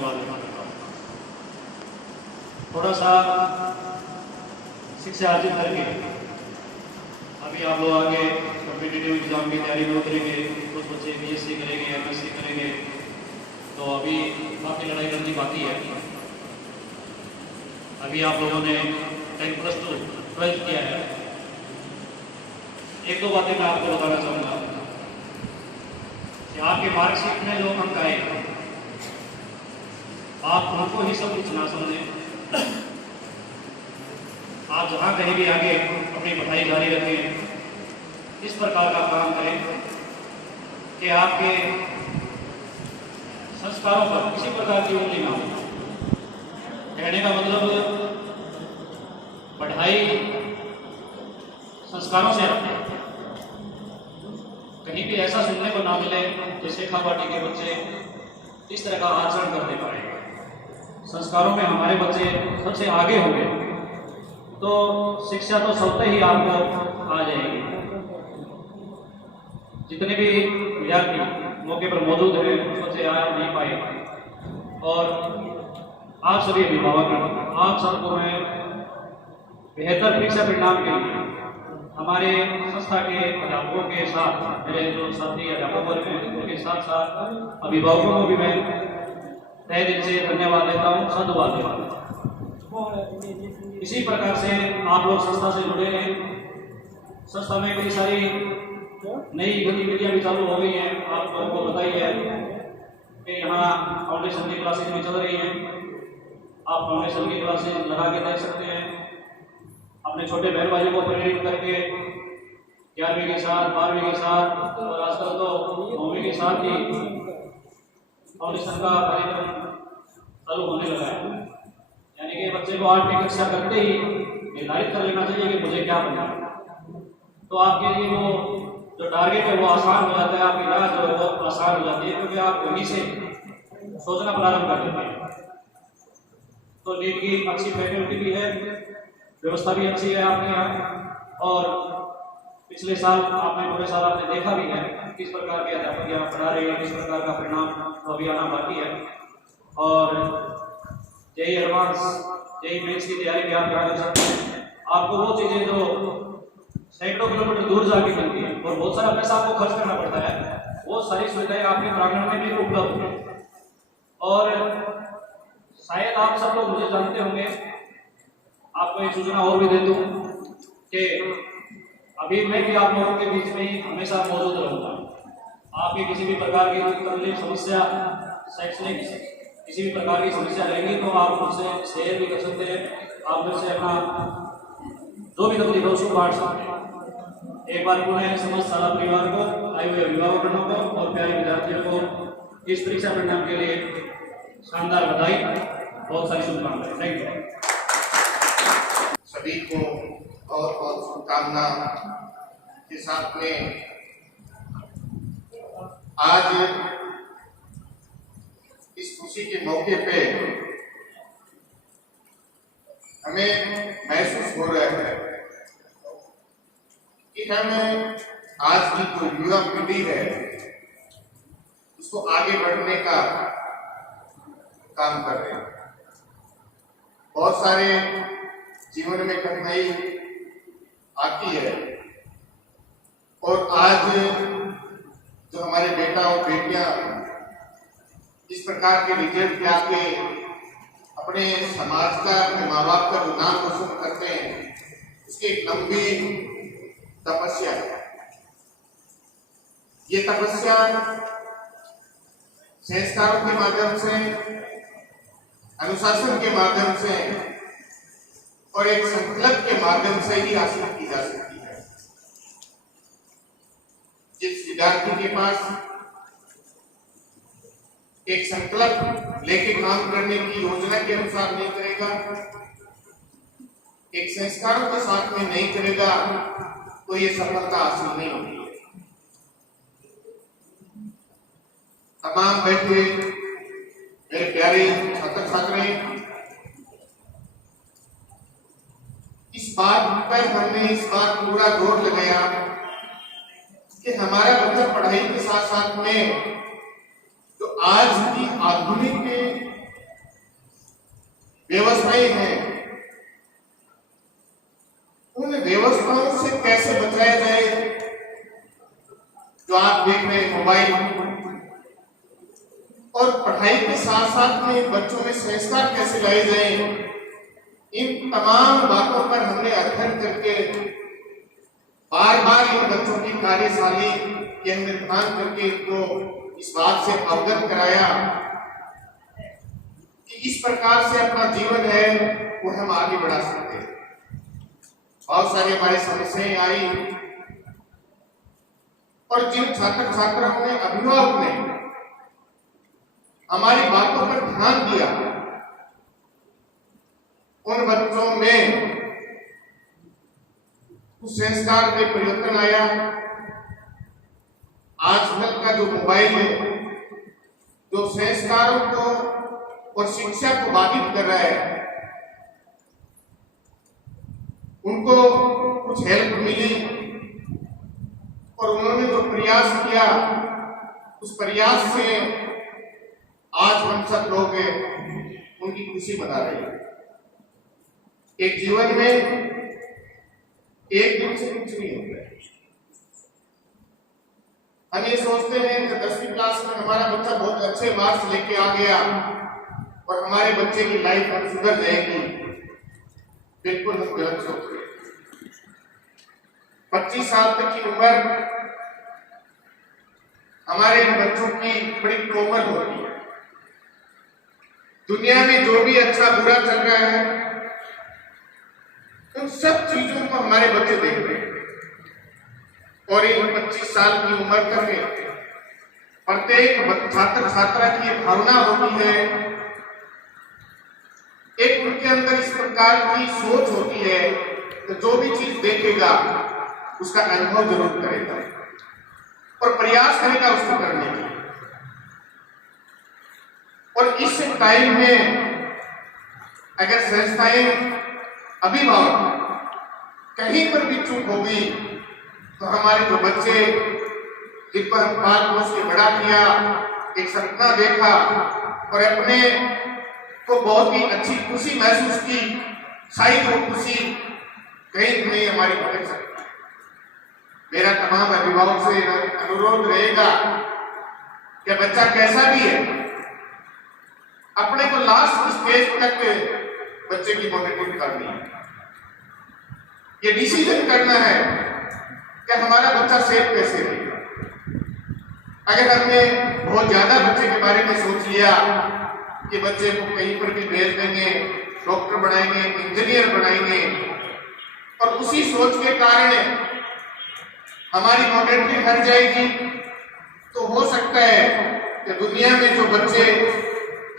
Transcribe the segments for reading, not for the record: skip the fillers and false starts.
धन्यवाद देना चाहता हूँ। थोड़ा सा शिक्षा अर्जित करके अभी आप लोग आगे कॉम्पिटिटिव एग्जाम की तैयारी में उतरेंगे, कुछ बच्चे बीएससी करेंगे, एमएससी करेंगे, तो अभी काफ़ी लड़ाई लड़नी बाकी है। अभी आप लोगों ने 10+2 12 किया है। एक दो बातें मैं आपको बताना चाहूँगा कि आपके मार्कशीट में जो अंक आए आप उनको ही सब कुछ ना समझें। आप जहाँ कहीं भी आगे अपनी पढ़ाई जारी रखें, इस प्रकार का काम करें कि आपके संस्कारों पर किसी प्रकार की उंगली ना हो। कहने का मतलब पढ़ाई संस्कारों से आती है। कहीं भी ऐसा सुनने को ना मिले जैसे खापाटी के बच्चे इस तरह का आचरण करते पाए। संस्कारों में हमारे बच्चे सबसे आगे होंगे तो शिक्षा तो सबसे ही आपको आ जाएगी। जितने भी विद्यार्थी मौके पर मौजूद हैं कुछ बच्चे आ नहीं पाए, और आप सभी अभिभावक आप सबको मैं बेहतर परीक्षा परिणाम के लिए हमारे संस्था के अध्यापकों के साथ, मेरे जो साथी अध्यापक वर्ग हैं उनके साथ साथ अभिभावकों को भी मैं तहे दिल से धन्यवाद देता हूँ, साधुवाद देता हूँ। इसी प्रकार से आप लोग संस्था से जुड़े हैं। संस्था में कई सारी नई गतिविधियां भी चालू हो गई हैं। आप लोगों को बताई है कि यहाँ फाउंडेशन की क्लासेज भी चल रही हैं। आप फाउंडेशन की क्लासेज लगा के देख सकते हैं। अपने छोटे बहन भाइयों को प्रेरित करके 11वीं के साथ, 12वीं के साथ और आजकल तो 9वीं के साथ ही फाउंडेशन का कार्यक्रम चालू होने लगा है। यानी कि बच्चे को 8वीं कक्षा करते ही निर्धारित कर लेना चाहिए कि मुझे क्या बनना है। तो आपके लिए वो जो टारगेट है वो आसान हो जाता है, आपकी राह जो है वो आसान हो जाती है, क्योंकि आप वहीं से सोचना प्रारंभ कर देते हैं। तो नीट की अच्छी फैकल्टी भी है, व्यवस्था भी अच्छी है आपके यहाँ, और पिछले साल आपने पूरे साल आपने देखा भी है किस प्रकार के अध्यापक यहाँ पढ़ा रहे हैं, किस प्रकार का परिणाम तो अभी आना बाकी है। और जेईई एडवांस, जेईई मेंस की तैयारी भी आप कर सकते हैं। आपको वो चीज़ें जो सैकड़ों किलोमीटर दूर जाके मिलती है और बहुत सारा पैसा आपको खर्च करना पड़ता है, वो सारी सुविधाएं आपके प्रांगण में भी उपलब्ध है। और शायद आप सब लोग मुझे जानते होंगे, आपको एक सूचना और भी दे दूं कि अभी मैं भी आप लोगों के बीच में हमेशा मौजूद रहूँगा। आपकी किसी भी प्रकार की तकलीफ, समस्या, शैक्षणिक किसी भी प्रकार की समस्या रहेगी तो आप मुझसे शेयर भी कर सकते हैं। आप मुझसे अपना जो भी तकलीफ है उसको बांट सकते हैं। एक बार पुनः समस्त शाला परिवार को, आए हुए अभिभावकों को और प्यारे विद्यार्थियों को इस परीक्षा परिणाम के लिए शानदार बधाई, बहुत सारी शुभकामनाएं। Thank you. सभी को बहुत बहुत शुभकामना के साथ में आज इस खुशी के मौके पे हमें महसूस हो रहा है कि हम आज की जो युवा पीढ़ी है उसको आगे बढ़ने का काम कर रहे हैं। बहुत सारे जीवन में कठिनाई आती है, और आज जो हमारे बेटा और बेटियां इस प्रकार के रिजल्ट आके अपने समाज का, अपने माँ बाप का जो नाम रोशन करते हैं, उसकी एक लंबी तपस्या है। ये तपस्या संस्कारों के माध्यम से, अनुशासन के माध्यम से और एक संकल्प के माध्यम से ही हासिल की जा सकती है। जिस विद्यार्थी के पास एक संकल्प लेके काम करने की योजना के अनुसार नहीं करेगा, एक संस्कारों के साथ में नहीं करेगा, तो ये सफलता हासिल नहीं होगी। तमाम बैठे मेरे प्यारे छात्र छात्राएं, इस बात पर हमने इस बात पूरा जोर लगाया कि हमारा बच्चा पढ़ाई के साथ साथ में जो आज की आधुनिक व्यवस्थाएं हैं, उन व्यवस्थाओं से कैसे बचाया जाए। जो आप देख रहे हैं मोबाइल, और पढ़ाई के साथ साथ में बच्चों में संस्कार कैसे लाए जाए, इन तमाम बातों पर हमने अध्ययन करके बार बार इन बच्चों की कार्यशाली के हमने ध्यान करके इनको इस बात से अवगत कराया कि इस प्रकार से अपना जीवन है वो हम आगे बढ़ा सकते हैं। बहुत सारी हमारी समस्याएं आई, और जिन छात्र छात्राओं ने, अभिभावक ने हमारी बातों पर ध्यान दिया, उन बच्चों में उस संस्कार में परिवर्तन आया। आजकल का जो मोबाइल है, जो संस्कारों को और शिक्षा को बाधित कर रहा है, उनको कुछ हेल्प मिली और उन्होंने जो प्रयास किया, उस प्रयास से आज हम सब लोग उनकी खुशी मना रहे हैं। एक जीवन में एक दिन से कुछ नहीं होता है। हम ये सोचते हैं कि 10वीं क्लास में हमारा बच्चा बहुत अच्छे मार्क्स लेके आ गया और हमारे बच्चे की लाइफ अब सुधर जाएगी। बिल्कुल हम गलत सोच रहे हैं। 25 साल तक की उम्र हमारे बच्चों की बड़ी कोमल होती है। दुनिया में जो भी अच्छा बुरा चल रहा है, उन सब चीजों को हमारे बच्चे देख रहे हैं। और इन 25 साल की उम्र तक में प्रत्येक छात्र छात्रा की भावना होती है, एक उनके अंदर इस प्रकार की सोच होती है कि जो भी चीज देखेगा उसका अनुभव जरूर करेगा और प्रयास करेगा उसको करने के लिए। और इस टाइम में अगर संस्थाएं, अभिभावक कहीं पर भी चूक होगी तो हमारे जो बच्चे जिन पर हम पाल पोस के बड़ा किया, एक सपना देखा और अपने को बहुत ही अच्छी खुशी महसूस की, शायद वो खुशी कहीं नहीं हमारी भटक सकती। मेरा तमाम अभिभावक से अनुरोध रहेगा कि बच्चा कैसा भी है, अपने को लास्ट स्टेज तक बच्चे की मॉनिटरिंग करनी है। ये डिसीजन करना है कि हमारा बच्चा सेफ कैसे रहेगा। अगर हमने बहुत ज्यादा बच्चे के बारे में सोच लिया कि बच्चे को कहीं पर भी भेज देंगे, डॉक्टर बनाएंगे, इंजीनियर बनाएंगे, और उसी सोच के कारण हमारी मॉनिटरिंग हट जाएगी, तो हो सकता है कि दुनिया में जो बच्चे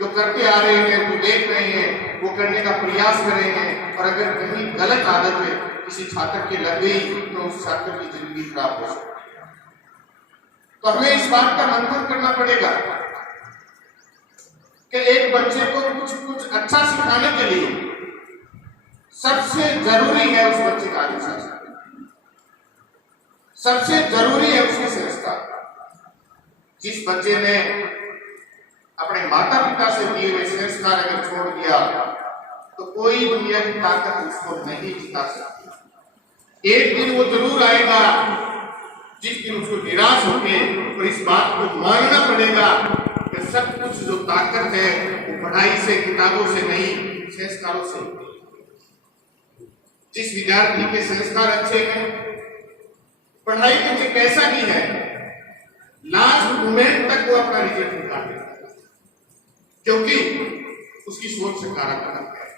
जो करते आ रहे हैं, जो देख रहे हैं, वो करने का प्रयास करेंगे, और अगर कहीं गलत आदत किसी छात्र की लग गई तो उस छात्र की जिंदगी खराब हो सकती है। तो हमें इस बात का मंथन करना पड़ेगा कि एक बच्चे को कुछ अच्छा सिखाने के लिए सबसे जरूरी है उस बच्चे का अनुशासन, सबसे जरूरी है उसकी संस्कार। जिस बच्चे ने अपने माता पिता से दिए हुए संस्कार अगर छोड़ दिया तो कोई दुनिया की ताकत उसको नहीं जिता सकती। एक दिन वो जरूर आएगा जिस दिन उसको निराश होके और इस बात को मानना पड़ेगा कि सब कुछ जो ताकत है वो पढ़ाई से, किताबों से नहीं, संस्कारों से। जिस विद्यार्थी के संस्कार अच्छे हैं, पढ़ाई में कैसा भी है, लास्ट मोमेंट तक वो अपना रिजल्ट निकालेगा, क्योंकि उसकी सोच सकारात्मक है,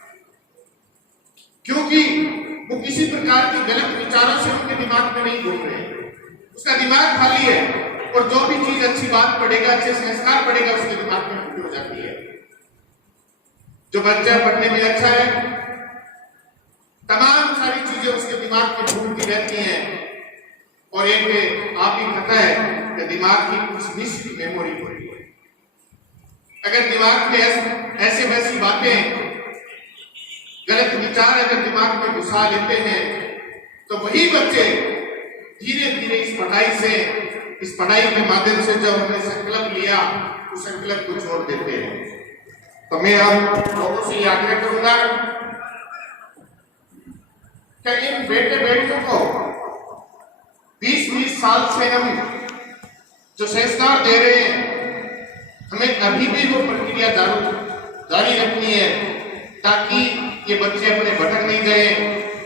क्योंकि वो किसी प्रकार के गलत विचारों से उनके दिमाग में नहीं घूम रहे, उसका दिमाग खाली है, और जो भी चीज अच्छी बात पढ़ेगा, अच्छे संस्कार पढ़ेगा, उसके दिमाग में फिट हो जाती है। जो बच्चा पढ़ने में अच्छा है, तमाम सारी चीजें उसके दिमाग में घूमती रहती हैं, और एक आप ही पता है कि दिमाग की कुछ निश्चित मेमोरी होती है। अगर दिमाग में ऐसे वैसी बातें, गलत विचार अगर दिमाग में घुसा लेते हैं तो वही बच्चे धीरे धीरे इस पढ़ाई के माध्यम से जब हमने संकल्प लिया, उस संकल्प को छोड़ देते हैं। तो मैं आप लोगों से ये आग्रह करूंगा कि इन बेटे बेटियों को 20-20 साल से हम जो संस्कार दे रहे हैं, हमें अभी भी वो प्रक्रिया जारी रखनी है, ताकि ये बच्चे अपने भटक नहीं जाए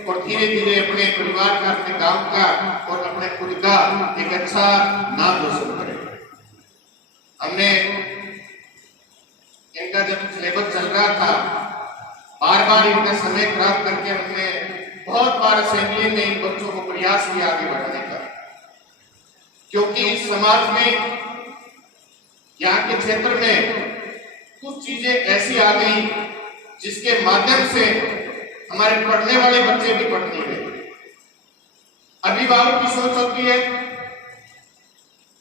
और धीरे धीरे अपने परिवार का, अपने गांव का और अपने खुद का एक अच्छा नाम रोशन करें। हमने इनका जब सिलेबस चल रहा था, बार बार इनका समय खराब करके हमने बहुत बार असेंबली में इन बच्चों को प्रयास किया आगे बढ़ाने का, क्योंकि इस समाज में, यहाँ के क्षेत्र में कुछ चीजें ऐसी आ गई जिसके माध्यम से हमारे पढ़ने वाले बच्चे भी पढ़ नहीं रहे। अभिभावक की सोच होती है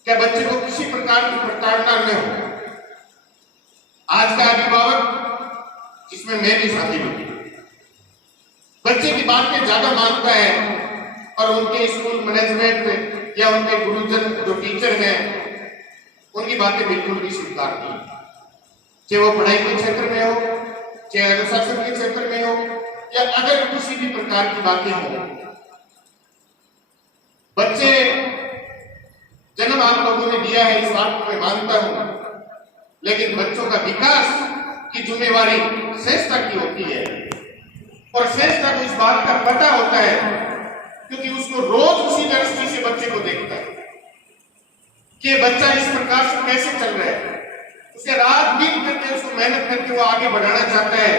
कि बच्चे को किसी प्रकार की प्रताड़ना न हो। आज का अभिभावक, जिसमें मैं भी शामिल हूं, बच्चे की बातें ज्यादा मानता है और उनके स्कूल मैनेजमेंट या उनके गुरुजन जो टीचर हैं, उनकी बातें बिल्कुल भी स्वीकार नहीं, चाहे वो पढ़ाई के क्षेत्र में हो, चाहे अनुशासन के क्षेत्र में हो, या अगर किसी भी प्रकार की बातें हो। बच्चे जन्म आप लोगों ने दिया है, इस बात को मैं मानता हूं, लेकिन बच्चों का विकास की जिम्मेवारी संस्था की होती है, और संस्था को इस बात का पता होता है, क्योंकि उसको रोज उसी दृष्टि से बच्चे को देखता है कि बच्चा इस प्रकार से कैसे चल रहा है। उसे रात दिन करके उसको मेहनत करके वो आगे बढ़ाना चाहता है,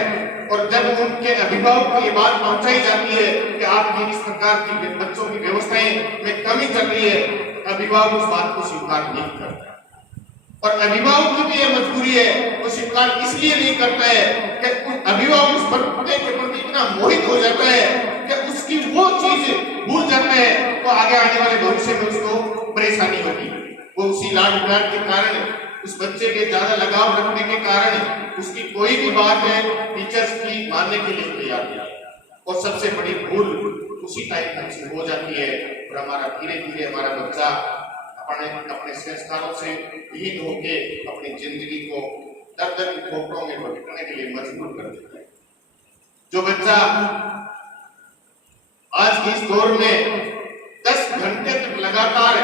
और जब उनके अभिभावक को ये बात पहुंचाई जाती है कि आपकी इस प्रकार की बच्चों की व्यवस्थाएं में कमी चल रही है, अभिभावक उस बात को स्वीकार नहीं करता। और अभिभावक की भी ये मजबूरी है, वो स्वीकार इसलिए नहीं करता है कि अभिभावक उस बच्चे के प्रति इतना मोहित हो जाता है कि उसकी वो चीज भूल जाता है, तो आगे आने वाले भविष्य में उसको परेशानी होगी। वो उसी लाड प्यार के कारण, उस बच्चे के ज्यादा लगाव रखने के कारण उसकी कोई भी बात है टीचर्स की मानने के लिए तैयार नहीं, और सबसे बड़ी भूल उसी टाइम हमसे हो जाती है, और हमारा धीरे धीरे हमारा बच्चा अपने संस्कारों से विहीन होके अपनी जिंदगी को दर की खोपड़ों में भटकने के लिए मजबूर कर देता है। जो बच्चा आज के इस दौर में 10 घंटे तक लगातार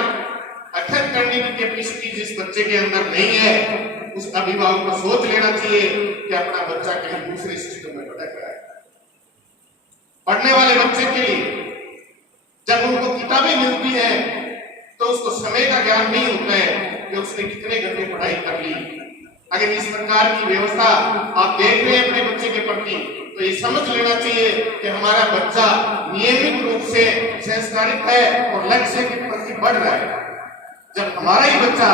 अध्ययन करने की कैपेसिटी जिस बच्चे के अंदर नहीं है, उस अभिभावक को सोच लेना चाहिए कि अपना बच्चा कहीं दूसरे सिस्टम में भटक रहा है। पढ़ने वाले बच्चे के लिए जब उनको किताबें मिलती हैं, तो उसको समय का ज्ञान नहीं होता है कि उसने कितने घंटे पढ़ाई कर ली। अगर इस प्रकार की व्यवस्था आप देख रहे हैं अपने बच्चे के प्रति, तो ये समझ लेना चाहिए कि हमारा बच्चा नियमित रूप से संस्कारित है और लक्ष्य के प्रति बढ़ रहा है। जब हमारा ही बच्चा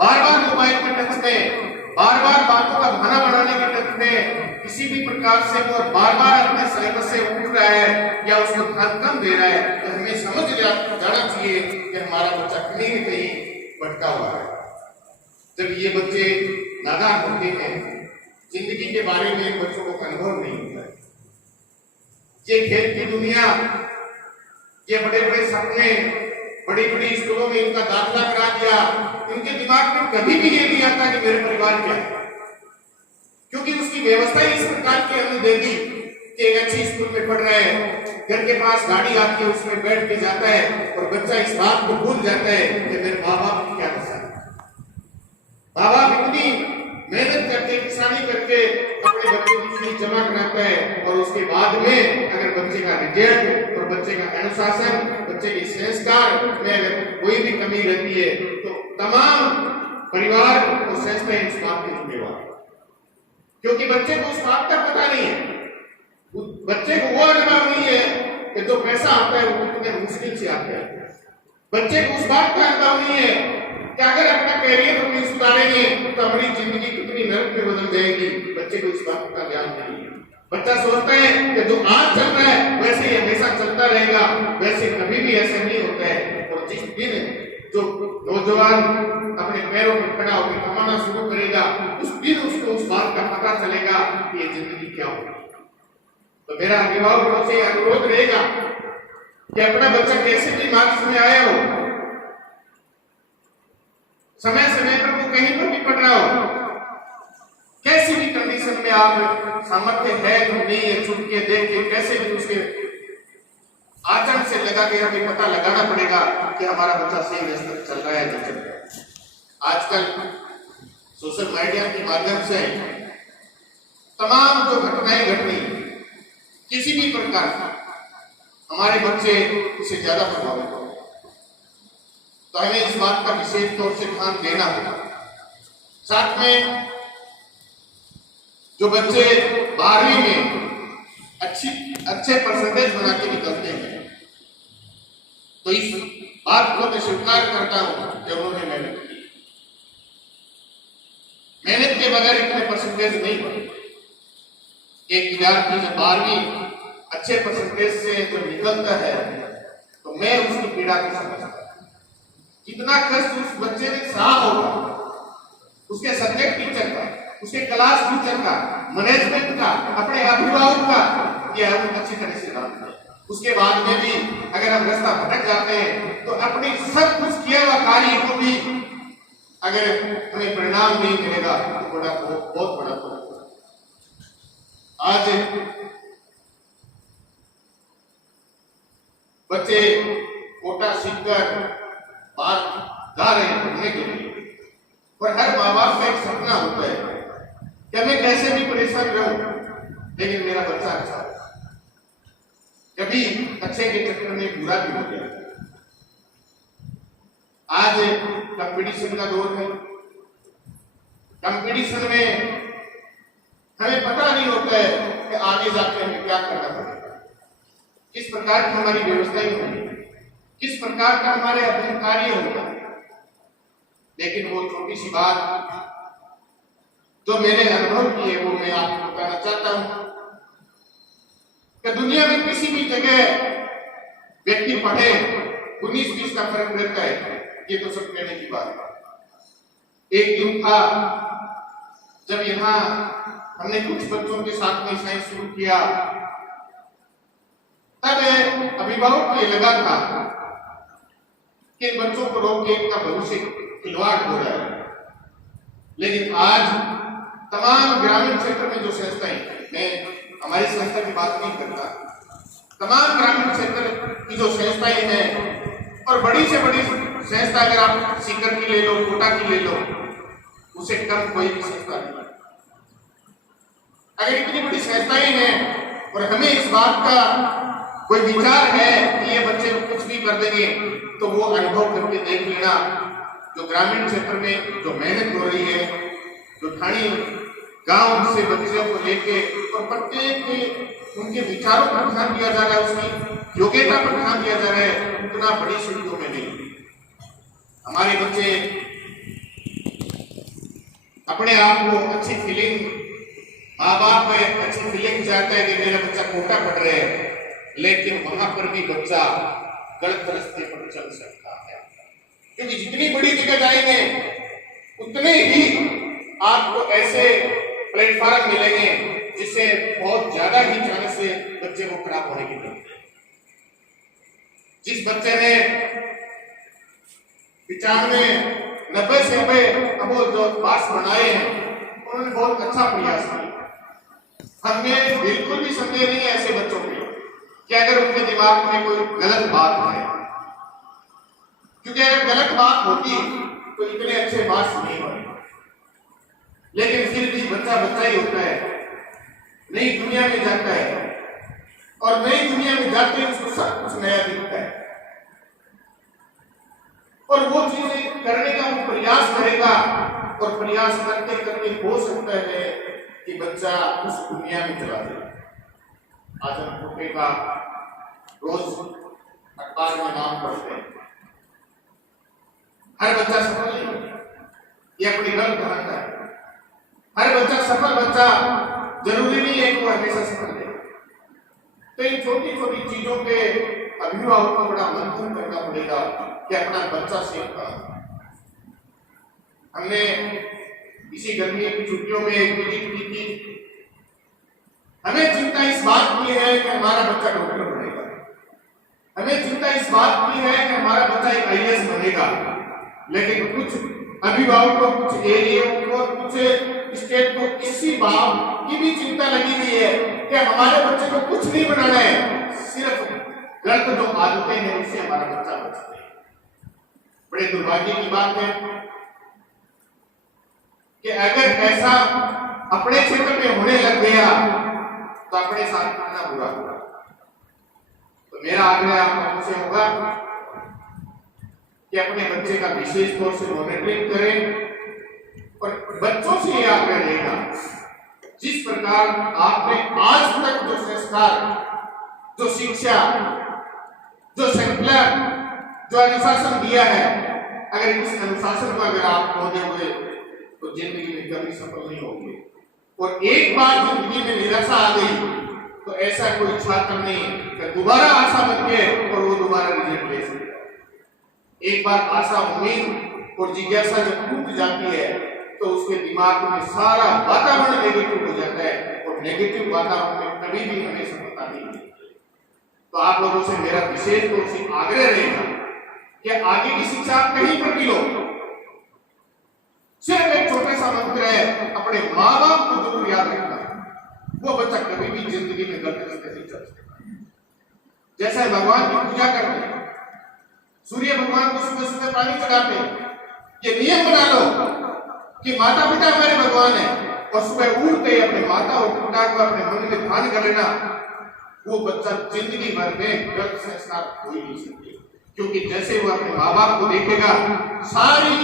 बार बार मोबाइल के टच में, बार बार बातों का बहाना बनाने के टच में, किसी भी प्रकार से वो बार बार अपने सिलेबस से उठ रहा है या उसको ध्यान कम दे रहा है, तो हमें समझ जाना चाहिए कि हमारा बच्चा कहीं न कहीं भटका हुआ है। जब ये बच्चे नादान होते हैं, जिंदगी के बारे में बच्चों को अनुभव नहीं होता है, ये खेल की दुनिया, ये बड़े बड़े सपने, बड़ी बड़ी स्कूलों में इनका दाखिला करा दिया, इनके दिमाग में कभी भी ये नहीं आता कि मेरे परिवार क्या है, क्योंकि उसकी व्यवस्था इस प्रकार की हमने दे दी कि एक अच्छी स्कूल में पढ़ रहा है, घर के पास गाड़ी आती है, उसमें बैठ के जाता है, और बच्चा इस बात को भूल जाता है कि मेरे माँ बाप की क्या दशा है। माँ बाप इतनी मेहनत करके, किसानी करके अपने बच्चे की फीस जमा कराता है, और उसके बाद में अगर बच्चे का रिजल्ट और बच्चे का अनुशासन, बच्चे के संस्कार में अगर कोई भी कमी रहती है, तो तमाम परिवार और संस्था इस बात की जिम्मेवार, क्योंकि बच्चे को उस बात का पता नहीं है, बच्चे को वो अनुभव नहीं है कि जो पैसा आता है वो कितने मुश्किल से आता है। बच्चे को उस बात का अनुभव नहीं है कि अगर अपना कैरियर हम नहीं सुधारेंगे तो हमारी जिंदगी कितनी नरक में बदल जाएगी। बच्चे को इस बात का ज्ञान नहीं है। बच्चा सोचता है कि जो आज चल रहा है वैसे ही हमेशा चलता रहेगा, वैसे कभी भी ऐसा नहीं होता है। और जिस दिन जो नौजवान अपने पैरों पर खड़ा होकर कमाना शुरू करेगा, उस दिन उसको उस बात का पता चलेगा कि ये जिंदगी क्या होगी। तो मेरा अभिभावकों से अनुरोध रहेगा कि अपना बच्चा कैसे भी मार्क्स में आया हो, समय समय पर वो कहीं पर भी पढ़ रहा हो, कैसी भी आप सामर्थ्य है तो नहीं है, छुप के देख के कैसे भी उसके आचरण से लगा के हमें पता लगाना पड़ेगा कि हमारा बच्चा सही रास्ते पर चल रहा है नहीं चल रहा है। आजकल सोशल मीडिया के माध्यम से तमाम जो घटनाएं घट रही किसी भी प्रकार हमारे बच्चे इससे ज्यादा प्रभावित हो, तो हमें इस बात का विशेष तौर से ध्यान देना होगा। साथ में जो बच्चे 12वीं में अच्छे परसेंटेज बना के निकलते हैं, तो इस बात को मैं स्वीकार करता हूं कि उन्होंने मेहनत की। मेहनत के बगैर इतने परसेंटेज नहीं बने। एक विद्यार्थी जब 12वीं अच्छे परसेंटेज से जो निकलता है तो मैं उसकी पीड़ा को समझता हूं। कितना कष्ट उस बच्चे ने सहा होगा, उसके सब्जेक्ट टीचर का, उसके क्लास टीचर का, मैनेजमेंट का, अपने अभिभावक का, ये हम अच्छी तरह से जानते हैं। उसके बाद में भी अगर हम रास्ता भटक जाते हैं तो अपने सब कुछ किया हुआ कार्य को भी अगर हमें परिणाम नहीं मिलेगा तो बहुत बड़ा तो आज बच्चे कोटा सीखकर बाहर जा रहे हैं पढ़ने के लिए, और हर माँ बाप का एक सपना होता है कि मैं कैसे भी परेशान रहूं लेकिन मेरा बच्चा अच्छा हो। कभी अच्छे के चक्कर में बुरा भी हो गया। आज कंपटीशन का दौर है। कंपटीशन में हमें पता नहीं होता है कि आगे जाकर हमें क्या करना पड़ेगा, किस प्रकार की हमारी व्यवस्थाएं होंगी, किस प्रकार का हमारे अध्ययन कार्य होगा। लेकिन वो छोटी सी बात जो मैंने अनुभव की है वो मैं आपको बताना चाहता हूं कि दुनिया में किसी भी जगह व्यक्ति पढ़े 19-20 का फर्क रहता है, ये तो सब कहने की बात है। एक दिन था जब यहाँ हमने कुछ बच्चों के साथ में साइंस शुरू किया, तब अभिभावक को ये लगा था कि बच्चों को रोक के इनका भविष्य खिलवाड़ हो रहा है। लेकिन आज तमाम ग्रामीण क्षेत्र में जो संस्थाएं, मैं हमारी संस्था की बात नहीं करता, तमाम ग्रामीण क्षेत्र की जो संस्थाएं हैं, और बड़ी से बड़ी संस्था अगर आप सीकर की ले लो, कोटा की ले लो, उसे कम कोई भी संस्था नहीं। अगर इतनी बड़ी संस्थाएं हैं और हमें इस बात का कोई विचार है कि ये बच्चे कुछ भी कर देंगे, तो वो अनुभव करके देख लेना जो ग्रामीण क्षेत्र में जो मेहनत हो रही है, जो ठाणी गांव से बच्चों को लेके और प्रत्येक उनके विचारों पर ध्यान दिया जा रहा है, उसकी योग्यता पर ध्यान दिया जा रहा है, उतना बड़ी सुविधा में नहीं। हमारे बच्चे अपने आप को अच्छी फीलिंग, माँ बाप में अच्छी फीलिंग चाहता है कि मेरा बच्चा कोटा पढ़ रहे हैं, लेकिन वहां पर भी बच्चा गलत रास्ते पर चल सकता है, क्योंकि जितनी बड़ी जगह जाएंगे उतने ही आपको ऐसे प्लेटफॉर्म मिलेंगे जिससे बहुत ज्यादा ही चांस से बच्चे को खराब होने की है। जिस बच्चे ने 95-90 से अब जो पास बनाए हैं, उन्होंने बहुत अच्छा प्रयास किया। हमें बिल्कुल भी संदेह नहीं है ऐसे बच्चों पे कि अगर उनके दिमाग में कोई गलत बात है, क्योंकि अगर गलत बात होती तो इतने अच्छे मार्क्स नहीं होते। लेकिन फिर भी बच्चा बच्चा ही होता है, नई दुनिया में जाता है, और नई दुनिया में जाते उसको सब कुछ नया दिखता है, और वो चीजें करने का वो प्रयास करेगा, और प्रयास करते करते हो सकता है कि बच्चा उस दुनिया में चला जाए। आज हम छोटे का रोज अखबार में नाम पढ़ते हैं, हर बच्चा सफल नहीं होता, ये अपनी गलत धारणा है। हर बच्चा सफल बच्चा जरूरी नहीं है कि वो हमेशा सफल है। तो इन छोटी छोटी चीजों पे अभिभावक को बड़ा मंथन करना पड़ेगा कि अपना बच्चा सीखता। हमने इसी गर्मी की छुट्टियों में एक विजिट की थी। हमें चिंता इस बात की है कि हमारा बच्चा डॉक्टर बनेगा, हमें चिंता इस बात की है कि हमारा बच्चा एक IAS बनेगा, लेकिन कुछ अभिभावकों, कुछ एरिया और कुछ स्टेट को इसी बात की भी चिंता लगी हुई है कि हमारे बच्चे को कुछ नहीं बनाना है, सिर्फ गलत जो आदतें हैं उससे हमारा बच्चा बच जाए। बड़े दुर्भाग्य की बात है कि अगर ऐसा अपने क्षेत्र में होने लग गया तो अपने साथ कितना बुरा होगा। तो मेरा आग्रह आप लोगों से होगा कि अपने बच्चे का विशेष तौर से मॉनिटरिंग करें और बच्चों से यह आग्रह रहेगा जिस प्रकार आपने आज तक जो संस्कार, जो शिक्षा, जो संकल्प, जो अनुशासन दिया है, अगर इस अनुशासन को अगर आप खोते हुए तो जिंदगी में कभी सफल नहीं होंगे। और एक बार जिंदगी में निराशा आ गई तो ऐसा कोई छात्र नहीं कि दोबारा आशा बन के और वो दोबारा रिजल्ट ले सके। एक बार आशा, उम्मीद और जिज्ञासा जब टूट जाती है तो उसके दिमाग में सारा वातावरण नेगेटिव हो जाता है और नेगेटिव वातावरण में कभी भी हमें सफलता नहीं मिलती। तो आप लोगों से मेरा विशेष रूप से आग्रह रहेगा कि आगे की शिक्षा आप कहीं पर भी लो, सिर्फ एक छोटा सा मंत्र है, अपने माँ बाप को जरूर याद रखना। वो बच्चा कभी भी जिंदगी में गलत रास्ते नहीं चल सकता। जैसे भगवान की पूजा करते हैं, सूर्य भगवान को सुबह सुबह पानी चढ़ाते हैं, ये नियम बना लो कि माता पिता हमारे भगवान है और सुबह उठते ही अपने माता और पिता को अपने मन में ध्यान कर लेना। वो बच्चा जिंदगी भर में गलत संस्कार हो ही नहीं सकते, क्योंकि जैसे वो अपने माँ बाप को देखेगा सारी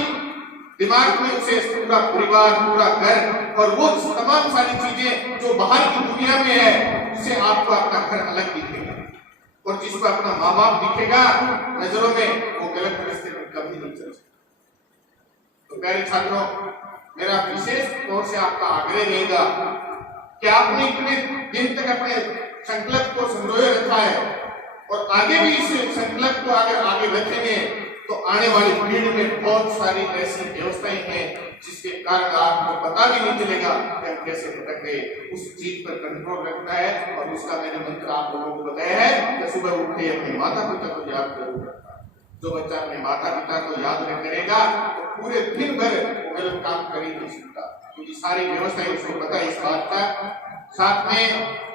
दिमाग में उसे पूरा परिवार, पूरा घर और वो तमाम सारी चीजें जो बाहर की दुनिया में है उससे आपको अपना घर अलग दिखेगा। और जिसको अपना माँ बाप दिखेगा नजरों में, वो गलत रास्ते में कभी नहीं चल सकता। तो प्यारे छात्रों, मेरा विशेष तौर से आपका आग्रह रहेगा कि आपने इतने दिन तक अपने संकल्प को संजोए रखा है और आगे भी इस संकल्प को अगर आगे रखेंगे तो आने वाली पीढ़ी में बहुत सारी ऐसी व्यवस्थाएं हैं जिसके कारण आपको पता भी नहीं चलेगा कि हम कैसे भटक गए। उस चीज पर कंट्रोल रखना है और उसका मैंने मंत्र आप लोगों को बताया है कि सुबह उठते अपने माता पिता को याद जरूर रखना। जो बच्चा अपने माता पिता को याद करेगा तो पूरे दिन भर वो गलत काम कर ही नहीं सकता, क्योंकि सारी व्यवस्थाएं उसको पता है इस बात का। साथ में